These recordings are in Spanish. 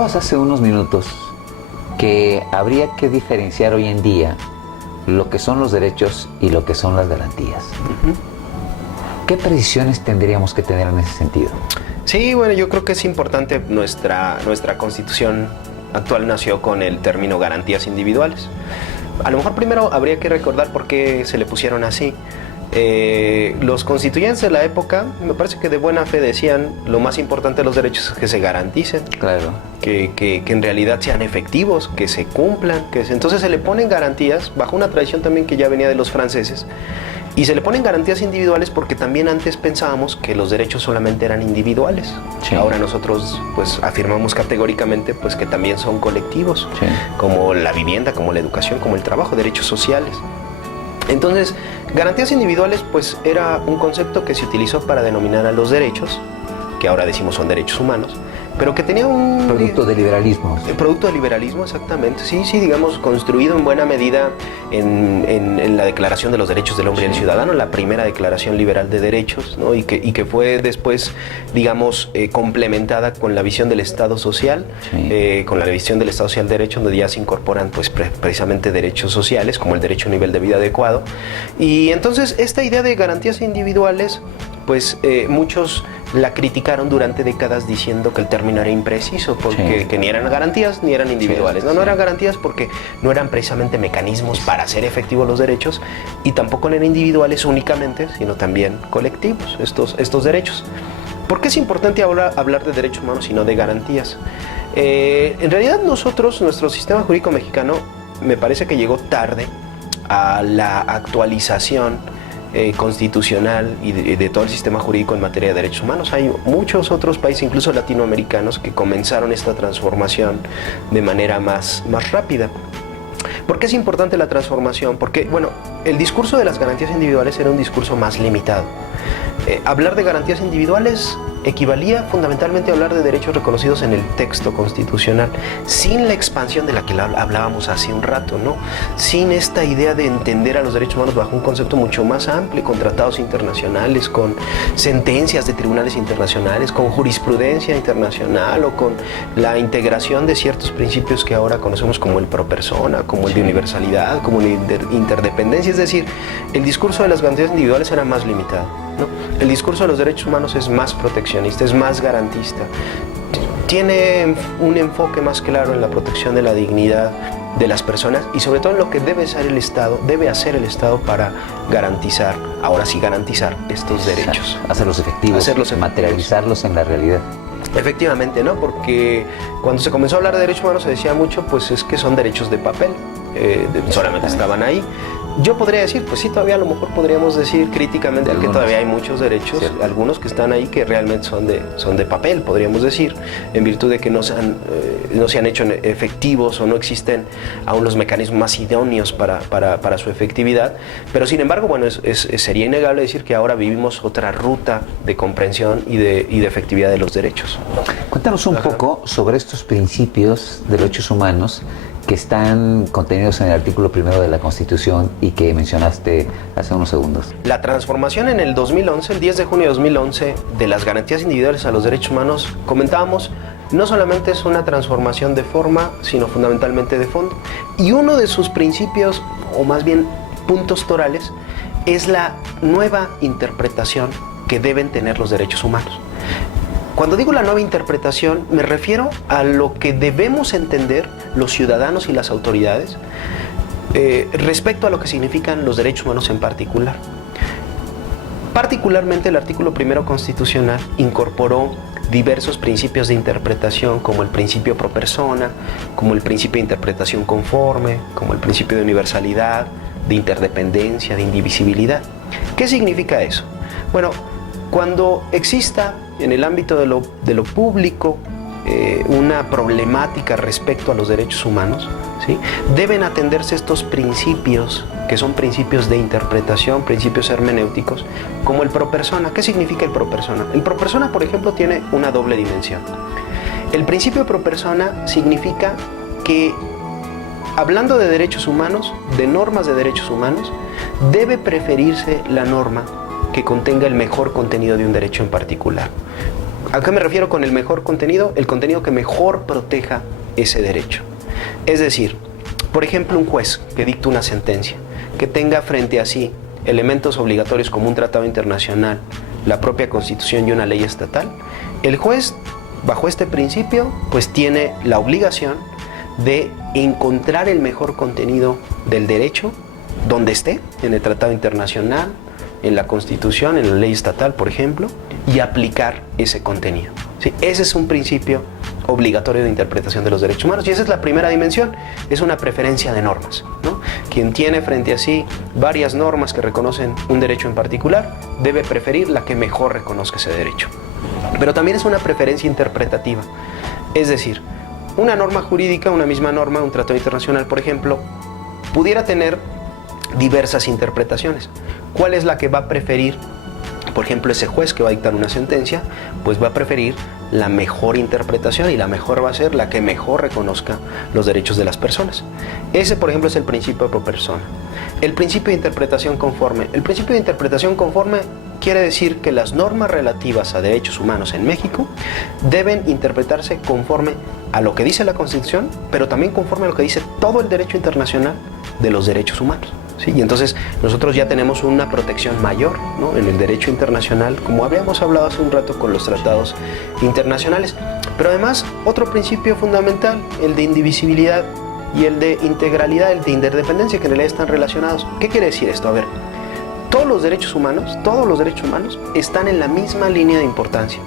Comentabas hace unos minutos que habría que diferenciar hoy en día lo que son los derechos y lo que son las garantías. ¿Qué precisiones tendríamos que tener en ese sentido? Sí, bueno, yo creo que es importante. Nuestra Constitución actual nació con el término garantías individuales. A lo mejor primero habría que recordar por qué se le pusieron así. Los constituyentes de la época, me parece que de buena fe decían, lo más importante de los derechos es que se garanticen, Claro. que en realidad sean efectivos, que se cumplan, entonces se le ponen garantías, bajo una tradición también que ya venía de los franceses, y se le ponen garantías individuales porque también antes pensábamos que los derechos solamente eran individuales. Sí. Ahora nosotros pues afirmamos categóricamente pues que también son colectivos, Sí. como la vivienda, como la educación, como el trabajo, derechos sociales. Entonces, garantías individuales pues era un concepto que se utilizó para denominar a los derechos, que ahora decimos son derechos humanos, pero que tenía un... Producto de liberalismo. Producto del liberalismo, exactamente. Sí, digamos, construido en buena medida en la Declaración de los Derechos del Hombre y del Ciudadano, la primera declaración liberal de derechos, ¿no? y que fue después, digamos, complementada con la visión del Estado social, con la visión del Estado social de derecho, donde ya se incorporan pues precisamente derechos sociales, como el derecho a un nivel de vida adecuado. Y entonces esta idea de garantías individuales, pues muchos la criticaron durante décadas diciendo que el término era impreciso, porque que ni eran garantías ni eran individuales. No eran garantías porque no eran precisamente mecanismos para hacer efectivos los derechos, y tampoco eran individuales únicamente, sino también colectivos estos derechos. ¿Por qué es importante ahora hablar de derechos humanos y no de garantías? En realidad nuestro sistema jurídico mexicano me parece que llegó tarde a la actualización constitucional y de todo el sistema jurídico en materia de derechos humanos. Hay muchos otros países, incluso latinoamericanos, que comenzaron esta transformación de manera más rápida. ¿Por qué es importante la transformación? Porque, bueno, el discurso de las garantías individuales era un discurso más limitado. Hablar de garantías individuales equivalía fundamentalmente a hablar de derechos reconocidos en el texto constitucional, sin la expansión de la que hablábamos hace un rato, ¿no? Sin esta idea de entender a los derechos humanos bajo un concepto mucho más amplio, con tratados internacionales, con sentencias de tribunales internacionales, con jurisprudencia internacional, o con la integración de ciertos principios que ahora conocemos como el pro persona, como el de universalidad, como el de interdependencia. Es decir, el discurso de las garantías individuales era más limitado, ¿no? El discurso de los derechos humanos es más proteccionista, es más garantista, tiene un enfoque más claro en la protección de la dignidad de las personas, y sobre todo en lo que debe hacer el Estado para garantizar, ahora sí garantizar estos derechos. Hacerlos efectivos, materializarlos en la realidad. Efectivamente, ¿no? Porque cuando se comenzó a hablar de derechos humanos se decía mucho, pues es que son derechos de papel, solamente estaban ahí. Yo podría decir, pues sí, todavía a lo mejor podríamos decir críticamente que todavía hay muchos derechos, algunos que están ahí que realmente son de papel, podríamos decir, en virtud de que no se han hecho efectivos, o no existen aún los mecanismos más idóneos para su efectividad. Pero sin embargo, bueno, sería innegable decir que ahora vivimos otra ruta de comprensión y de efectividad de los derechos. Cuéntanos un poco sobre estos principios de derechos humanos que están contenidos en el artículo 1 de la Constitución y que mencionaste hace unos segundos. La transformación en el 2011, el 10 de junio de 2011, de las garantías individuales a los derechos humanos, comentábamos, no solamente es una transformación de forma, sino fundamentalmente de fondo. Y uno de sus principios, o más bien puntos torales, es la nueva interpretación que deben tener los derechos humanos. Cuando digo la nueva interpretación, me refiero a lo que debemos entender los ciudadanos y las autoridades respecto a lo que significan los derechos humanos en particular. Particularmente el artículo 1 constitucional incorporó diversos principios de interpretación, como el principio pro persona, como el principio de interpretación conforme, como el principio de universalidad, de interdependencia, de indivisibilidad. ¿Qué significa eso? Bueno, cuando exista en el ámbito de lo público una problemática respecto a los derechos humanos, ¿sí?, deben atenderse estos principios, que son principios de interpretación, principios hermenéuticos, como el pro persona. ¿Qué significa el pro persona? El pro persona, por ejemplo, tiene una doble dimensión. El principio pro persona significa que, hablando de derechos humanos, de normas de derechos humanos, debe preferirse la norma que contenga el mejor contenido de un derecho en particular. ¿A qué me refiero con el mejor contenido? El contenido que mejor proteja ese derecho. Es decir, por ejemplo, un juez que dicta una sentencia, que tenga frente a sí elementos obligatorios como un tratado internacional, la propia Constitución y una ley estatal, el juez, bajo este principio, pues tiene la obligación de encontrar el mejor contenido del derecho donde esté, en el tratado internacional, en la Constitución, en la ley estatal, por ejemplo, y aplicar ese contenido. ¿Sí? Ese es un principio obligatorio de interpretación de los derechos humanos, y esa es la primera dimensión, es una preferencia de normas, ¿no? Quien tiene frente a sí varias normas que reconocen un derecho en particular, debe preferir la que mejor reconozca ese derecho. Pero también es una preferencia interpretativa, es decir, una norma jurídica, una misma norma, un tratado internacional, por ejemplo, pudiera tener diversas interpretaciones. ¿Cuál es la que va a preferir? Por ejemplo, ese juez que va a dictar una sentencia, pues va a preferir la mejor interpretación, y la mejor va a ser la que mejor reconozca los derechos de las personas. Ese, por ejemplo, es el principio pro persona. El principio de interpretación conforme. El principio de interpretación conforme quiere decir que las normas relativas a derechos humanos en México deben interpretarse conforme a lo que dice la Constitución, pero también conforme a lo que dice todo el derecho internacional de los derechos humanos. ¿Sí? Y entonces nosotros ya tenemos una protección mayor, ¿no?, en el derecho internacional, como habíamos hablado hace un rato con los tratados internacionales. Pero además, otro principio fundamental, el de indivisibilidad y el de integralidad, el de interdependencia, que en realidad están relacionados. ¿Qué quiere decir esto? A ver, todos los derechos humanos están en la misma línea de importancia,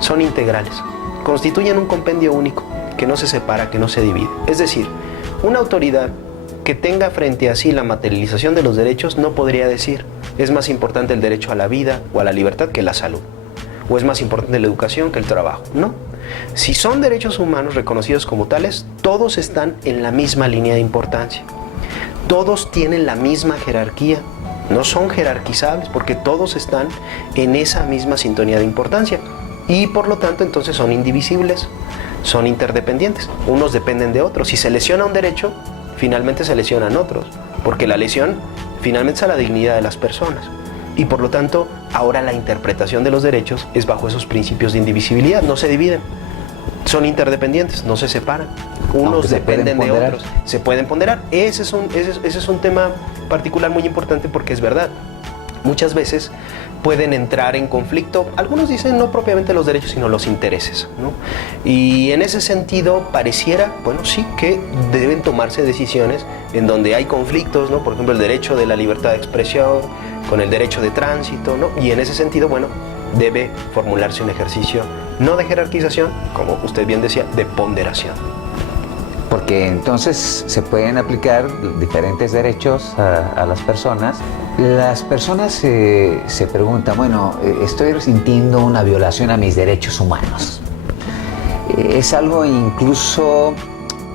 son integrales, constituyen un compendio único que no se separa, que no se divide. Es decir, una autoridad que tenga frente a sí la materialización de los derechos no podría decir: es más importante el derecho a la vida o a la libertad que la salud, o es más importante la educación que el trabajo. No. Si son derechos humanos reconocidos como tales, todos están en la misma línea de importancia. Todos tienen la misma jerarquía. No son jerarquizables porque todos están en esa misma sintonía de importancia. Y por lo tanto, entonces son indivisibles, son interdependientes. Unos dependen de otros. Si se lesiona un derecho, finalmente se lesionan otros, porque la lesión finalmente es a la dignidad de las personas. Y por lo tanto, ahora la interpretación de los derechos es bajo esos principios de indivisibilidad, no se dividen, son interdependientes, no se separan. Unos dependen de otros, se pueden ponderar. Ese es un tema particular muy importante, porque es verdad, muchas veces pueden entrar en conflicto, algunos dicen no propiamente los derechos, sino los intereses, ¿no? Y en ese sentido pareciera, bueno, sí, que deben tomarse decisiones en donde hay conflictos, ¿no? Por ejemplo, el derecho de la libertad de expresión con el derecho de tránsito, ¿no? Y en ese sentido, bueno, debe formularse un ejercicio no de jerarquización, como usted bien decía, de ponderación. Porque entonces se pueden aplicar diferentes derechos a las personas. Las personas se preguntan, bueno, estoy sintiendo una violación a mis derechos humanos. Es algo incluso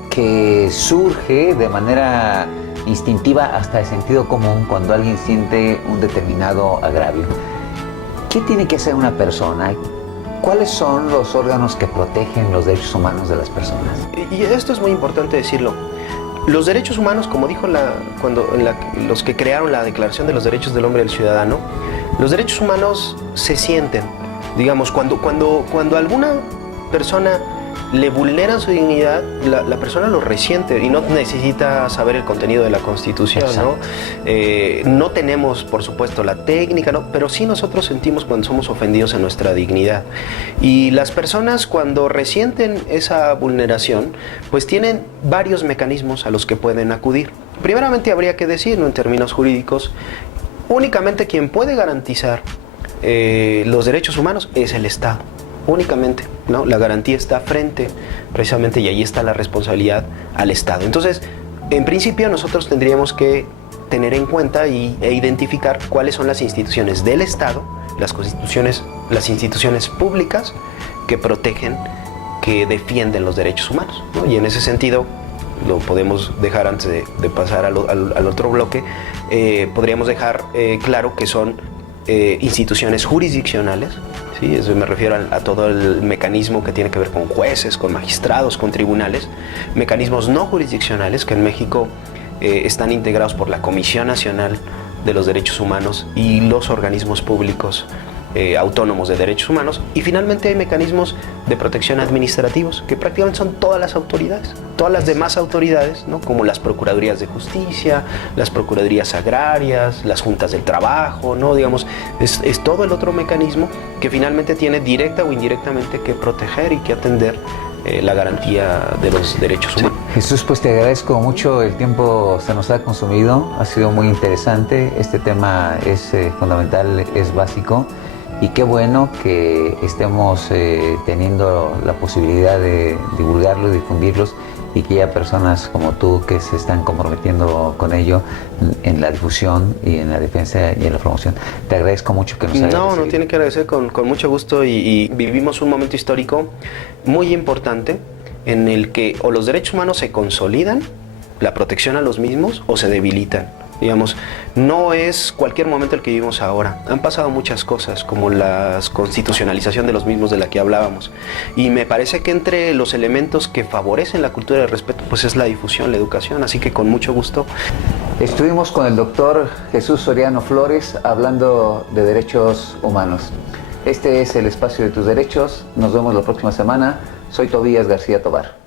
que surge de manera instintiva, hasta de sentido común, cuando alguien siente un determinado agravio. ¿Qué tiene que hacer una persona? ¿Cuáles son los órganos que protegen los derechos humanos de las personas? Y esto es muy importante decirlo. Los derechos humanos, como dijo los que crearon la Declaración de los Derechos del Hombre y del Ciudadano, los derechos humanos se sienten, digamos, cuando alguna persona le vulnera su dignidad, la persona lo resiente y no necesita saber el contenido de la Constitución, ¿no? No tenemos, por supuesto, la técnica, ¿no? Pero sí nosotros sentimos cuando somos ofendidos en nuestra dignidad. Y las personas, cuando resienten esa vulneración, pues tienen varios mecanismos a los que pueden acudir. Primeramente habría que decir, ¿no?, en términos jurídicos, únicamente quien puede garantizar los derechos humanos es el Estado. Únicamente, ¿no? La garantía está frente, precisamente, y ahí está la responsabilidad al Estado. Entonces, en principio, nosotros tendríamos que tener en cuenta e identificar cuáles son las instituciones del Estado, las instituciones públicas que protegen, que defienden los derechos humanos, ¿no? Y en ese sentido, lo podemos dejar antes de pasar al otro bloque, podríamos dejar claro que son instituciones jurisdiccionales. Sí, eso me refiero a todo el mecanismo que tiene que ver con jueces, con magistrados, con tribunales, mecanismos no jurisdiccionales que en México están integrados por la Comisión Nacional de los Derechos Humanos y los organismos públicos autónomos de derechos humanos. Y finalmente hay mecanismos de protección administrativos, que prácticamente son todas las autoridades, todas las demás autoridades, ¿no? Como las Procuradurías de Justicia, las Procuradurías Agrarias, las Juntas del Trabajo, ¿no? Digamos, es todo el otro mecanismo que finalmente tiene directa o indirectamente que proteger y que atender la garantía de los derechos humanos. Jesús, pues te agradezco mucho, el tiempo se nos ha consumido, ha sido muy interesante, este tema es fundamental, es básico, y qué bueno que estemos teniendo la posibilidad de divulgarlo y difundirlos, y que haya personas como tú que se están comprometiendo con ello en la difusión y en la defensa y en la promoción. Te agradezco mucho que nos hayas recibido. No tiene que agradecer, con mucho gusto, y vivimos un momento histórico muy importante en el que o los derechos humanos se consolidan, la protección a los mismos, o se debilitan. Digamos, no es cualquier momento el que vivimos ahora. Han pasado muchas cosas, como la constitucionalización de los mismos de la que hablábamos. Y me parece que entre los elementos que favorecen la cultura del respeto, pues es la difusión, la educación. Así que con mucho gusto. Estuvimos con el doctor Jesús Soriano Flores hablando de derechos humanos. Este es el espacio de tus derechos. Nos vemos la próxima semana. Soy Tobías García Tobar.